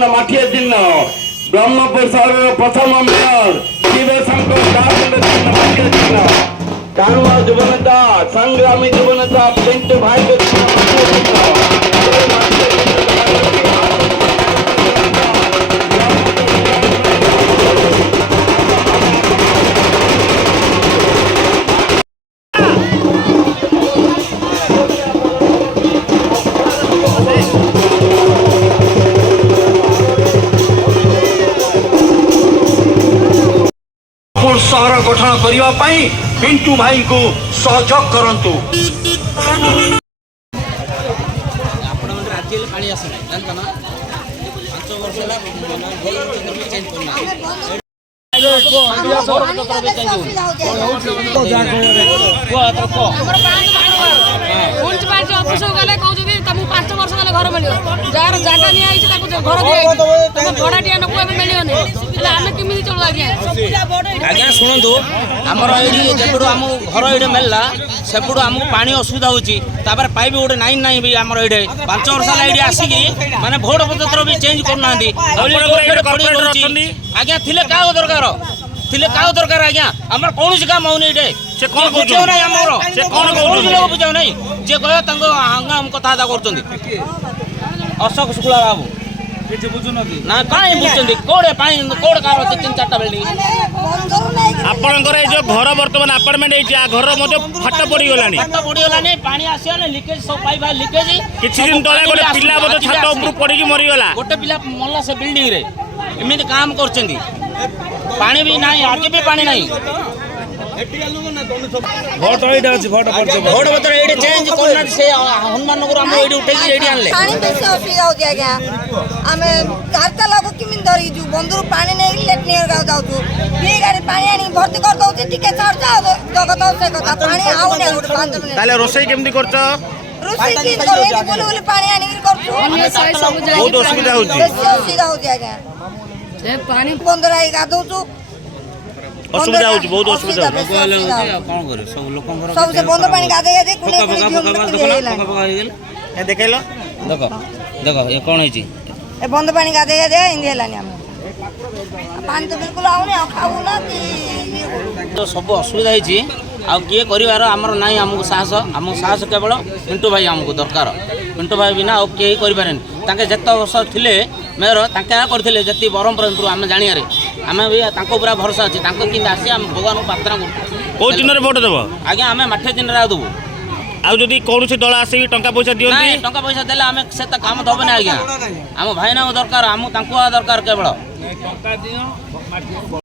चिन्ह माठिया चिन्ह ब्रह्मपुर सहर प्रथम मेयर शिवशंकर दास चिन्ह माठिया चिन्ह कानुआ युव नेता संग्रामी युव नेता पिंटू भाई को सहर गठन करने पिंटू भाई को सहयोग करंतु। म्यूनिसिपालिटी ऑफिस गले कहते तुमको 5 वर्ष गले घर मिल जार जगह नहीं घर भड़ाटिया नको मिलनी आम कमी चलू आज्ञा शुणु आमर ये जब आम घर ये मिलला सेपटू आमको पानी असुविधा होपर पाइप गोटे नाइन ना भी आम ये 5 वर्ष है आसिक माने भोट पत्र भी चेंज करना आज्ञा थे क्या दरकार दरकार आज्ञा आम कौन काम होनी से कौन बुझाऊ ना आमर से कौन लोग बुझाऊ ना जे कह हंगाम कथा कर अशोक शुक्ला बाबू ना कहीं बुझे कौड़े कौड़ कार 3-4 बिल्डिंग आपणकर जो घर बर्तमान अपार्टमेंट है घर फाट पड़गला पड़गला पानी आसला लिकेज सब पाइप लिकेज किछि दिन तले गोटे पिला बोध छात ऊपर पड़ी मरीगला गोटे पिला मरला से बिल्डिंग रे एमती काम करछंदी पानी भी नहीं आगे भी पानी नहीं भोट एटा अछि भोट पत्र एटे चेंज करना से हनुमान नगर हम एटे उठे के एटे आनले पानी बेसी असुविधा होती है क्या हमें घरता लागू किमिन धरी जु बंदूर पानी नहीं लेटनियर गाव जाऊ छु बी गाड़ी पानी आनी भर्ती कर दउ टिके छाड़ जाओ जगत से कथा पानी आउ ने 5 मिनिट ताले रोसई केमती करछ रोसई की करे बोले पानी आनी कर छु बहुत असुविधा होची बेसी असुविधा होती है क्या ए पानी बंदर आई गादउ छु असुविधा होची बहुत असुविधा कोन करे सब लोक सब से बंदर पानी गादे गादे कुने ए देखैलो देखो देखो ये कौन है ए बंदर पानी गादे गादे इंदे हेलानी हम पानी तो बिल्कुल आउनी खाऊ ना कि तो सब असुविधा है आ किए कर आमर ना आमको साहस केवल पिंटू भाई आमको दरकार पिंटू भाई बिना आ किए करें जिते वर्ष थे मेयर करते जी ब्रह्मपुर आम जानिया आम भी पूरा भरोसा अच्छे कि आसी आम भगवान को प्रार्थना कौ चिन्ह भोट देव आज्ञा आम माठे चिन्ह देवु आदि कौन दल आसिक टंका पैसा दिखती टंका पैसा देले आम से काम दबे आज्ञा आम भाईना दरकार आम दरकार केवल